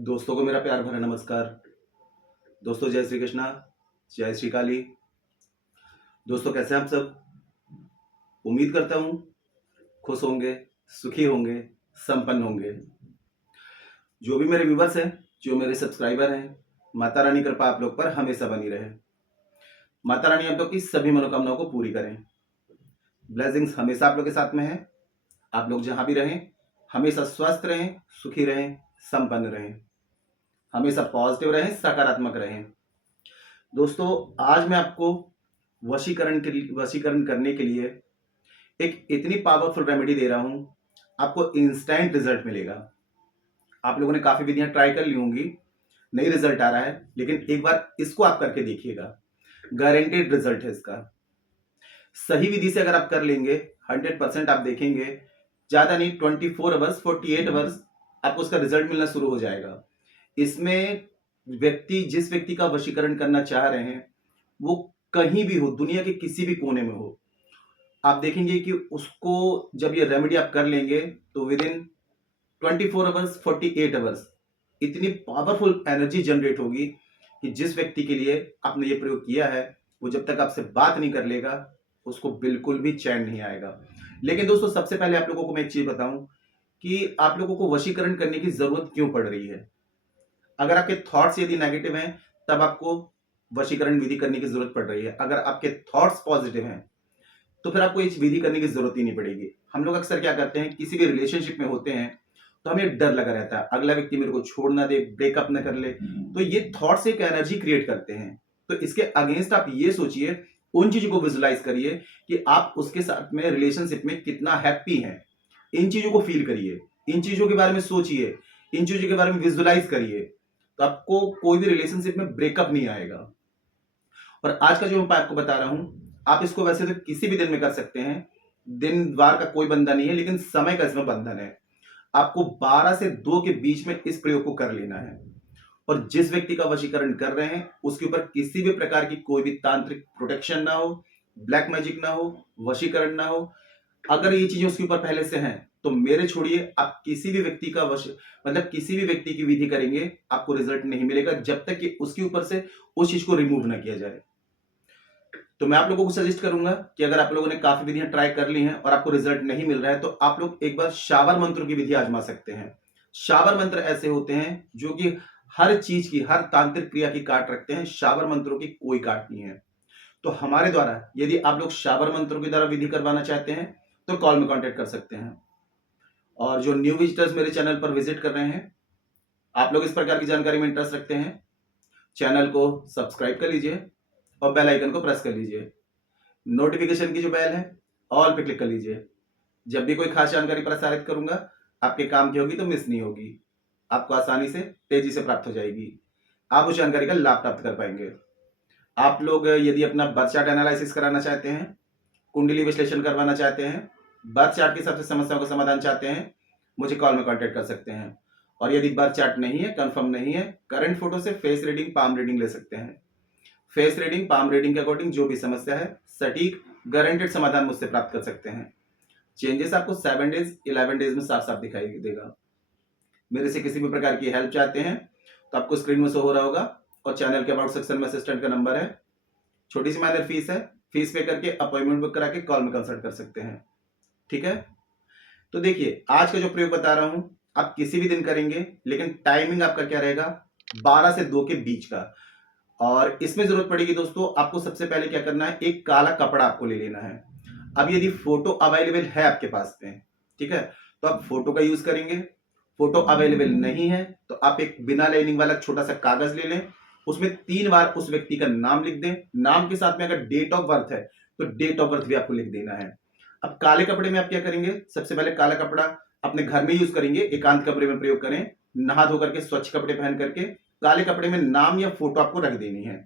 दोस्तों को मेरा प्यार भरा नमस्कार। दोस्तों जय श्री कृष्णा, जय श्री काली। दोस्तों कैसे हैं आप सब? उम्मीद करता हूँ खुश होंगे, सुखी होंगे, संपन्न होंगे। जो भी मेरे व्यूवर्स हैं, जो मेरे सब्सक्राइबर हैं, माता रानी कृपा आप लोग पर हमेशा बनी रहे। माता रानी आप लोग की सभी मनोकामनाओं को पूरी करें। ब्लेसिंग्स हमेशा आप लोग के साथ में है। आप लोग जहां भी रहें हमेशा स्वस्थ रहें, सुखी रहें, संपन्न रहें, हमेशा पॉजिटिव रहें, सकारात्मक रहें। दोस्तों आज मैं आपको वशीकरण करने के लिए एक इतनी पावरफुल रेमेडी दे रहा हूं, आपको इंस्टेंट रिजल्ट मिलेगा। आप लोगों ने काफी विधियां ट्राई कर ली होंगी, नहीं रिजल्ट आ रहा है, लेकिन एक बार इसको आप करके देखिएगा, गारंटेड रिजल्ट है इसका। सही विधि से अगर आप कर लेंगे 100% आप देखेंगे, ज्यादा नहीं 24 आवर्स 48 आवर्स आपको उसका रिजल्ट मिलना शुरू हो जाएगा। इसमें जिस व्यक्ति का वशीकरण करना चाह रहे हैं वो कहीं भी हो, दुनिया के किसी भी कोने में हो, आप देखेंगे कि उसको जब ये रेमेडी आप कर लेंगे तो विद इन 24 आवर्स 48 आवर्स इतनी पावरफुल एनर्जी जनरेट होगी कि जिस व्यक्ति के लिए आपने ये प्रयोग किया है वो जब तक आपसे बात नहीं कर लेगा उसको बिल्कुल भी चैन नहीं आएगा। लेकिन दोस्तों सबसे पहले आप लोगों को मैं एक चीज बताऊं कि आप लोगों को वशीकरण करने की जरूरत क्यों पड़ रही है। अगर आपके थॉट्स यदि नेगेटिव हैं तब आपको वशीकरण विधि करने की जरूरत पड़ रही है। अगर आपके थॉट्स पॉजिटिव हैं तो फिर आपको इस विधि करने की जरूरत ही नहीं पड़ेगी। हम लोग अक्सर क्या करते हैं, किसी भी रिलेशनशिप में होते हैं तो हमें डर लगा रहता है अगला व्यक्ति मेरे को छोड़ ना दे, ब्रेकअप ना कर ले। तो ये थॉट्स एक एनर्जी क्रिएट करते हैं। तो इसके अगेंस्ट आप ये सोचिए, उन चीजों को विजुलाइज करिए कि आप उसके साथ में रिलेशनशिप में कितना हैप्पी हैं। इन चीजों को फील करिए, इन चीजों के बारे में सोचिए, इन चीजों के बारे में विजुलाइज करिए, तो आपको कोई भी रिलेशनशिप में ब्रेकअप नहीं आएगा। और आज का जो मैं आपको बता रहा हूं, आप इसको वैसे तो किसी भी दिन में कर सकते हैं, दिन वार का कोई बंधन नहीं है, लेकिन समय का इसमें बंधन है। आपको 12 से 2 के बीच में इस प्रयोग को कर लेना है। और जिस व्यक्ति का वशीकरण कर रहे हैं उसके ऊपर किसी भी प्रकार की कोई भी तांत्रिक प्रोटेक्शन ना हो, ब्लैक मैजिक ना हो, वशीकरण ना हो। अगर ये चीजें उसके ऊपर पहले से हैं तो मेरे छोड़िए, आप किसी भी व्यक्ति का किसी भी व्यक्ति की विधि करेंगे आपको रिजल्ट नहीं मिलेगा जब तक कि उसके ऊपर से उस चीज को रिमूव ना किया जाए। तो मैं आप लोगों को सजेस्ट करूंगा कि अगर आप लोगों ने काफी विधियां ट्राई कर ली हैं और आपको रिजल्ट नहीं मिल रहा है तो आप लोग एक बार शावर मंत्रों की विधि आजमा सकते हैं। शावर मंत्र ऐसे होते हैं जो कि हर चीज की, हर तांत्रिक क्रिया की काट रखते हैं। शावर मंत्रों की कोई काट नहीं है। तो हमारे द्वारा यदि आप लोग शावर मंत्रों के द्वारा विधि करवाना चाहते हैं तो कॉल में कॉन्टेक्ट कर सकते हैं। और जो न्यू विजिटर्स मेरे चैनल पर विजिट कर रहे हैं, आप लोग इस प्रकार की जानकारी में इंटरेस्ट रखते हैं, चैनल को सब्सक्राइब कर लीजिए और बेल आइकन को प्रेस कर लीजिए। नोटिफिकेशन की जो बेल है ऑल पे क्लिक कर लीजिए। जब भी कोई खास जानकारी प्रसारित करूंगा आपके काम की होगी तो मिस नहीं होगी, आपको आसानी से तेजी से प्राप्त हो जाएगी। आप उस जानकारी का लाभ प्राप्त कर पाएंगे। आप लोग यदि अपना बर्थ चार्ट एनालिसिस कराना चाहते हैं, कुंडली विश्लेषण करवाना चाहते हैं, बर्थ चार्ट के हिसाब से समस्याओं का समाधान चाहते हैं, मुझे कॉल में कांटेक्ट कर सकते हैं। और यदि बर्थ चार्ट नहीं है, कंफर्म नहीं है, करंट फोटो से फेस रीडिंग, पाम रीडिंग ले सकते हैं। फेस रीडिंग, पाम रीडिंग के अकॉर्डिंग जो भी समस्या है सटीक गारंटेड समाधान मुझसे प्राप्त कर सकते हैं। चेंजेस आपको 7 डेज 11 डेज में साफ साफ दिखाई देगा। मेरे से किसी भी प्रकार की हेल्प चाहते हैं तो आपको स्क्रीन में शो हो रहा होगा और चैनल के अबाउट सेक्शन में असिस्टेंट का नंबर है। छोटी सी माइनर फीस है, फीस पे करके अपॉइंटमेंट बुक करा के कॉल में कंसल्ट कर सकते हैं। ठीक है, तो देखिए आज का जो प्रयोग बता रहा हूं आप किसी भी दिन करेंगे, लेकिन टाइमिंग आपका क्या रहेगा, 12 से 2 के बीच का। और इसमें जरूरत पड़ेगी दोस्तों, आपको सबसे पहले क्या करना है, एक काला कपड़ा आपको ले लेना है। अब यदि फोटो अवेलेबल है आपके पास में, ठीक है, तो आप फोटो का यूज करेंगे। फोटो अवेलेबल नहीं है तो आप एक बिना लाइनिंग वाला छोटा सा कागज ले लें, उसमें 3 बार उस व्यक्ति का नाम लिख दें। नाम के साथ में अगर डेट ऑफ बर्थ है तो डेट ऑफ बर्थ भी आपको लिख देना है। अब काले कपड़े में आप क्या करेंगे, सबसे पहले काला कपड़ा अपने घर में यूज करेंगे, एकांत कमरे में प्रयोग करें, नहा धो करके स्वच्छ कपड़े पहन करके काले कपड़े में नाम या फोटो आपको रख देनी है।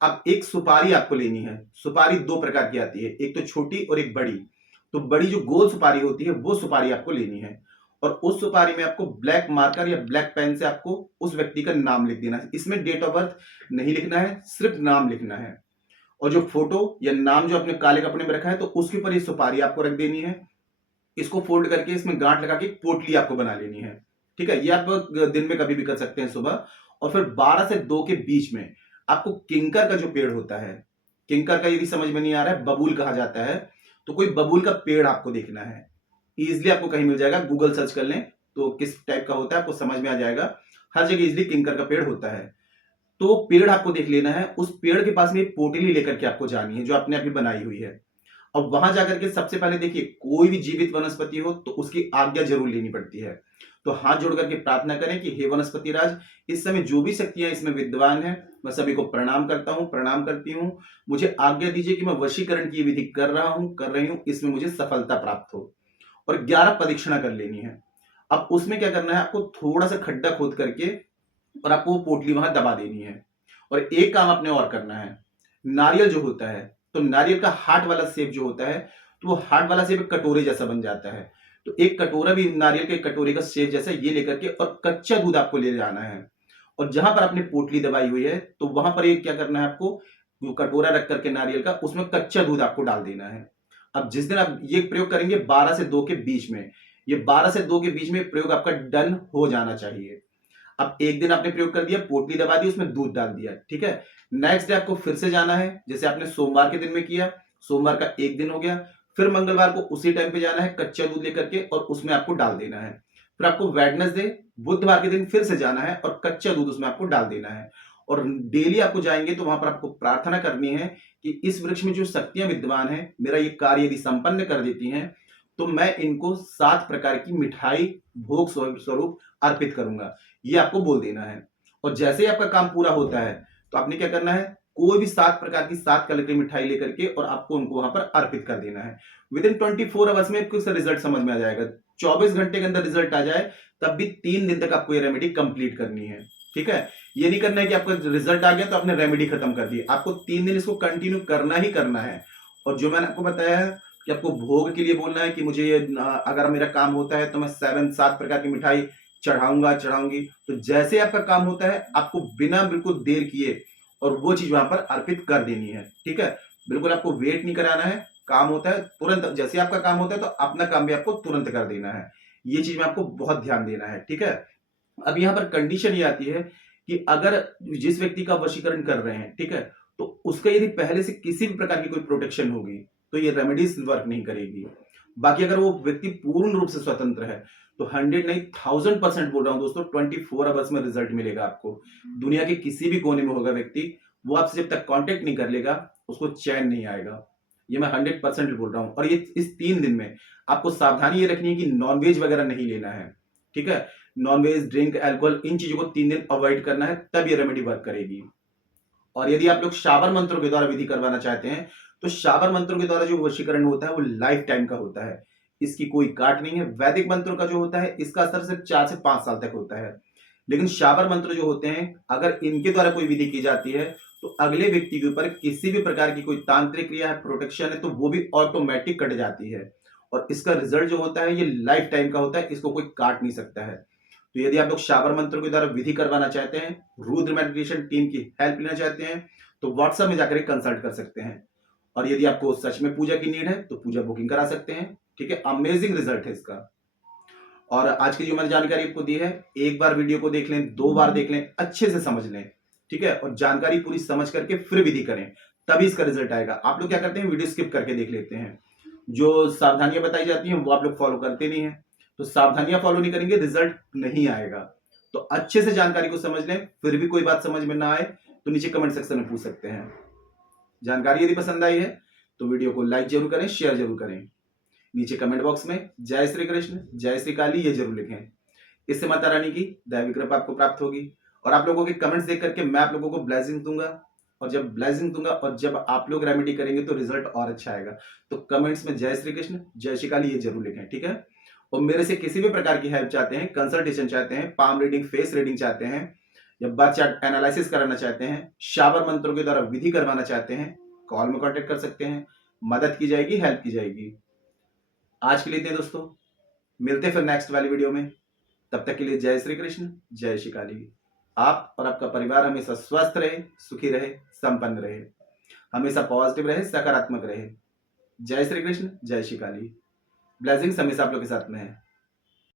अब एक सुपारी आपको लेनी है। सुपारी 2 प्रकार की आती है, एक तो छोटी और एक बड़ी। तो बड़ी जो गोल सुपारी होती है वो सुपारी आपको लेनी है और उस सुपारी में आपको ब्लैक मार्कर या ब्लैक पेन से आपको उस व्यक्ति का नाम लिख देना है। इसमें डेट ऑफ बर्थ नहीं लिखना है, सिर्फ नाम लिखना है। और जो फोटो या नाम जो आपने काले कपड़े में रखा है तो उसके ऊपर ये सुपारी आपको रख देनी है। इसको फोल्ड करके इसमें गांठ लगा के पोटली आपको बना लेनी है। ठीक है, ये आप दिन में कभी भी कर सकते हैं सुबह। और फिर 12 से 2 के बीच में आपको किंकर का जो पेड़ होता है, किंकर का यदि समझ में नहीं आ रहा है, बबूल कहा जाता है, तो कोई बबूल का पेड़ आपको देखना है। इजिली आपको कहीं मिल जाएगा, गूगल सर्च कर लें तो किस टाइप का होता है आपको समझ में आ जाएगा। हर जगह इजिली किंकर का पेड़ होता है। तो पेड़ आपको देख लेना है, उस पेड़ के पास में एक पोटली लेकर के आपको जानी है जो आपने अभी बनाई हुई है। अब वहां जाकर के सबसे पहले देखिए, कोई भी जीवित वनस्पति हो तो उसकी आज्ञा जरूर लेनी पड़ती है। तो हाथ जोड़ करके प्रार्थना करें कि हे वनस्पति राज, इस समय जो भी शक्तियां इसमें विद्वान है, मैं सभी को प्रणाम करता हूं, प्रणाम करती हूं। मुझे आज्ञा दीजिए कि मैं वशीकरण की विधि कर रहा हूं, कर रही हूं, इसमें मुझे सफलता प्राप्त हो। और 11 प्रदक्षिणा कर लेनी है। अब उसमें क्या करना है, आपको थोड़ा सा खड्डा खोद करके और आपको वो पोटली वहां दबा देनी है। और एक काम आपने और करना है, नारियल जो होता है, तो नारियल का हार्ट वाला शेप जो होता है, तो वो हार्ट वाला शेप कटोरे जैसा बन जाता है। तो एक कटोरा भी नारियल के कटोरे का शेप जैसा ये लेकर के और कच्चा दूध आपको ले जाना है। और जहां पर आपने पोटली दबाई हुई है तो वहां पर एक क्या करना है, आपको जो कटोरा रख करके नारियल का, उसमें कच्चा दूध आपको डाल देना है। अब जिस दिन आप ये प्रयोग करेंगे 12 से 2 के बीच में, ये 12 से 2 के बीच में प्रयोग आपका डन हो जाना चाहिए। अब एक दिन आपने प्रयोग कर दिया, पोटली दबा दी, उसमें दूध डाल दिया, ठीक है। नेक्स्ट डे आपको फिर से जाना है, जैसे आपने सोमवार के दिन में किया, सोमवार का एक दिन हो गया। फिर मंगलवार को उसी टाइम पे जाना है कच्चा दूध लेकर के और उसमें आपको डाल देना है। फिर आपको वेडनेसडे बुधवार के दिन फिर से जाना है और कच्चा दूध उसमें आपको डाल देना है। और डेली आपको जाएंगे तो वहां पर आपको प्रार्थना करनी है कि इस वृक्ष में जो शक्तियां विद्वान है, मेरा ये कार्य यदि संपन्न कर देती हैं तो मैं इनको 7 प्रकार की मिठाई भोग स्वरूप अर्पित करूंगा, ये आपको बोल देना है। और जैसे ही आपका काम पूरा होता है तो आपने क्या करना है, कोई भी 7 प्रकार की 7 कलर की मिठाई लेकर के और आपको उनको वहां पर अर्पित कर देना है। विद इन 24 आवर्स में कुछ रिजल्ट समझ में आ जाएगा। 24 घंटे के अंदर रिजल्ट आ जाए तब भी 3 दिन तक आपको ये रेमेडी कंप्लीट करनी है, ठीक है। ये नहीं करना है कि आपका रिजल्ट आ गया तो आपने रेमेडी खत्म कर दी, आपको 3 दिन इसको कंटिन्यू करना ही करना है। और जो मैंने आपको बताया है कि आपको भोग के लिए बोलना है कि मुझे ये अगर मेरा काम होता है तो मैं 7 प्रकार की मिठाई चढ़ाऊंगा, चढ़ाऊंगी। तो जैसे आपका काम होता है आपको बिना बिल्कुल देर किए और वो चीज वहां पर अर्पित कर देनी है, ठीक है। बिल्कुल आपको वेट नहीं कराना है, काम होता है तुरंत, जैसे आपका काम होता है तो अपना काम भी आपको तुरंत कर देना है। ये चीज में आपको बहुत ध्यान देना है, ठीक है। अब यहाँ पर कंडीशन ये आती है कि अगर जिस व्यक्ति का वशीकरण कर रहे हैं, ठीक है, तो उसका यदि पहले से किसी भी प्रकार की कोई प्रोटेक्शन होगी तो ये रेमेडीज वर्क नहीं करेगी। बाकी अगर वो व्यक्ति पूर्ण रूप से स्वतंत्र है तो 100 नहीं 1000% बोल रहा हूं दोस्तों, 24 आवर्स में रिजल्ट मिलेगा आपको। दुनिया के किसी भी कोने में होगा व्यक्ति, वो आपसे जब तक कांटेक्ट नहीं कर लेगा उसको चैन नहीं आएगा। ये मैं 100% बोल रहा हूं। और ये इस 3 दिन में आपको सावधानी ये रखनी है कि नॉनवेज वगैरह नहीं लेना है, ठीक है। नॉनवेज, ड्रिंक, अल्कोहल, इन चीजों को 3 दिन अवॉइड करना है, तब ये रेमेडी वर्क करेगी। और यदि आप लोग शाबर मंत्रों के द्वारा विधि करवाना चाहते हैं तो शाबर मंत्रों के द्वारा जो वशीकरण होता है वो लाइफ टाइम का होता है, इसकी कोई काट नहीं है। वैदिक मंत्रों का जो होता है इसका असर सिर्फ 4 से 5 साल तक होता है। लेकिन शाबर मंत्र जो होते हैं, अगर इनके द्वारा कोई विधि की जाती है तो अगले व्यक्ति के ऊपर किसी भी प्रकार की कोई तांत्रिक क्रिया है, प्रोटेक्शन है, तो वो भी ऑटोमेटिक कट जाती है। और इसका रिजल्ट जो होता है ये लाइफ टाइम का होता है, इसको कोई काट नहीं सकता है। तो यदि आप लोग शाबर मंत्रों के द्वारा विधि करवाना चाहते हैं, रुद्र मेडिटेशन टीम की हेल्प लेना चाहते हैं, तो व्हाट्सएप में जाकर कंसल्ट कर सकते हैं। और यदि आपको सच में पूजा की नीड है तो पूजा बुकिंग करा सकते हैं, ठीक है। अमेजिंग रिजल्ट है इसका। और आज की जो मैंने जानकारी आपको दी है, एक बार वीडियो को देख लें, 2 बार देख लें, अच्छे से समझ लें, ठीक है। और जानकारी पूरी समझ करके फिर विधि करें, तभी इसका रिजल्ट आएगा। आप लोग क्या करते हैं, वीडियो स्किप करके देख लेते हैं, जो सावधानियां बताई जाती हैं वो आप लोग फॉलो करते नहीं है। तो सावधानियां फॉलो नहीं करेंगे, रिजल्ट नहीं आएगा। तो अच्छे से जानकारी को समझ लें, फिर भी कोई बात समझ में ना आए तो नीचे कमेंट सेक्शन में पूछ सकते हैं। जानकारी यदि पसंद आई है तो वीडियो को लाइक जरूर करें, शेयर जरूर करें। नीचे कमेंट बॉक्स में जय श्री कृष्ण, जय श्री काली ये जरूर लिखें। इससे माता रानी की दैवी कृपा आपको प्राप्त होगी। और आप लोगों के कमेंट्स देख करके मैं आप लोगों को ब्लेसिंग दूंगा, और जब ब्लेसिंग दूंगा और जब आप लोग रेमेडी करेंगे तो रिजल्ट और अच्छा आएगा। तो कमेंट्स में जय श्री कृष्ण, जय श्री काली ये जरूर लिखें, ठीक है। और मेरे से किसी भी प्रकार की हेल्प चाहते हैं, कंसल्टेशन चाहते हैं, पाम रीडिंग, फेस रीडिंग चाहते हैं, या बर्थ चार्ट एनालिसिस कराना चाहते हैं, शाबर मंत्रों के द्वारा विधि करवाना चाहते हैं, कॉल में कांटेक्ट कर सकते हैं। मदद की जाएगी, हेल्प की जाएगी। आज के लिए इतने दोस्तों, मिलते फिर नेक्स्ट वाली वीडियो में। तब तक के लिए जय श्री कृष्ण, जय श्री काली। आप और आपका परिवार हमेशा स्वस्थ रहे, सुखी रहे, संपन्न रहे, हमेशा पॉजिटिव रहे, सकारात्मक रहे। जय श्री कृष्ण, जय श्री काली। ब्लेसिंग्स हमेशा आप लोग के साथ में है।